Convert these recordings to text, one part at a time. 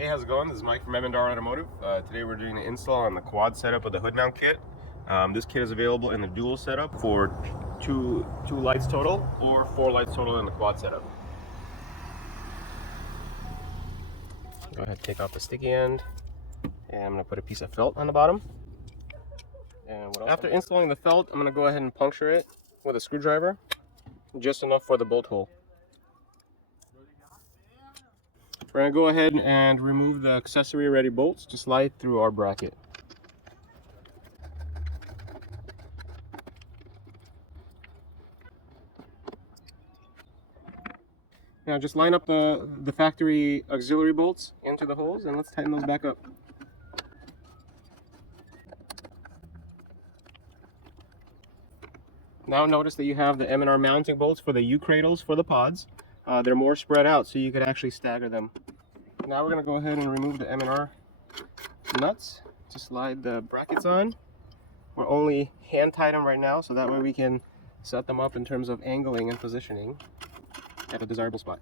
Hey, how's it going? This is Mike from MandRautomotive. Today we're doing an install on the quad setup of the hood mount kit. This kit is available in the dual setup for two lights total or 4 lights total in the quad setup. Go ahead and take off the sticky end, and I'm going to put a piece of felt on the bottom. And after installing the felt, I'm going to go ahead and puncture it with a screwdriver, just enough for the bolt hole. We're going to go ahead and remove the accessory ready bolts to slide through our bracket. Now just line up the factory auxiliary bolts into the holes, and let's tighten those back up. Now notice that you have the M&R mounting bolts for the U-cradles for the pods. They're more spread out, so you could actually stagger them. Now we're going to go ahead and remove the M&R nuts to slide the brackets on. We're only hand tight them right now, so that way we can set them up in terms of angling and positioning at a desirable spot.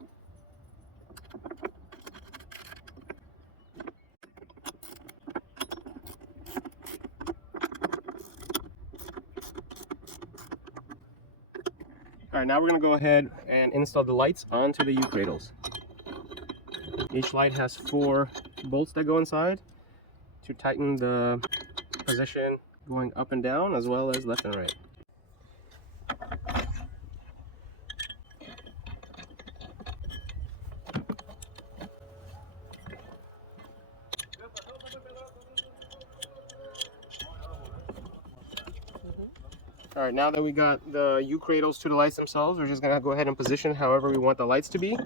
Alright, now we're going to go ahead and install the lights onto the U-cradles. Each light has 4 bolts that go inside to tighten the position going up and down as well as left and right. Alright, now that we got the U-cradles to the lights themselves, we're just going to go ahead and position however we want the lights to be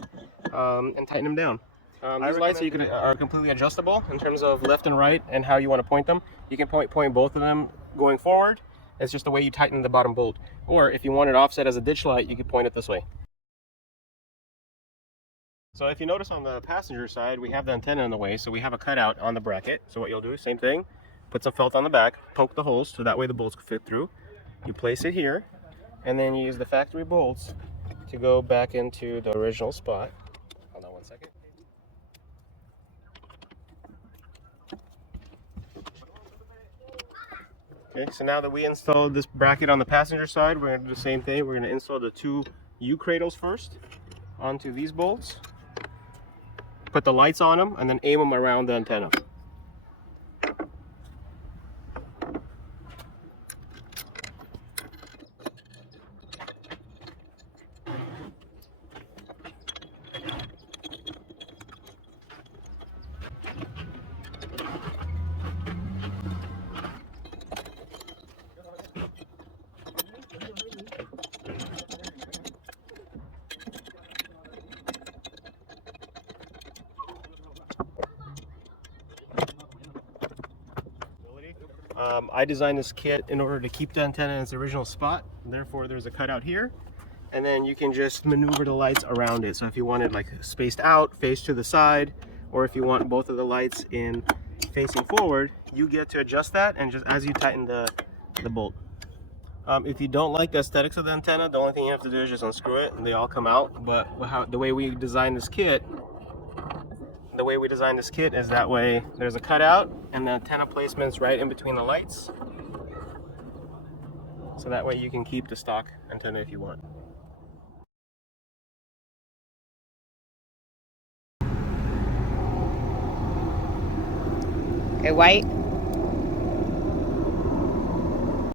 and tighten them down. These lights are completely adjustable in terms of left and right and how you want to point them. You can point both of them going forward. It's just the way you tighten the bottom bolt. Or if you want it offset as a ditch light, you can point it this way. So if you notice on the passenger side, we have the antenna in the way, so we have a cutout on the bracket. So what you'll do, same thing, put some felt on the back, poke the holes so that way the bolts can fit through. You place it here, and then you use the factory bolts to go back into the original spot. Hold on one second. Okay, so now that we installed this bracket on the passenger side, we're going to do the same thing. We're going to install the 2 U-cradles first onto these bolts, put the lights on them, and then aim them around the antenna. I designed this kit in order to keep the antenna in its original spot. Therefore, there's a cutout here, and then you can just maneuver the lights around it. So if you want it like spaced out, face to the side, or if you want both of the lights in facing forward, you get to adjust that, and just as you tighten the bolt. If you don't like the aesthetics of the antenna, the only thing you have to do is just unscrew it, and they all come out. But the way we designed this kit, is that way there's a cutout and the antenna placement's right in between the lights. So that way you can keep the stock antenna if you want. Okay, white.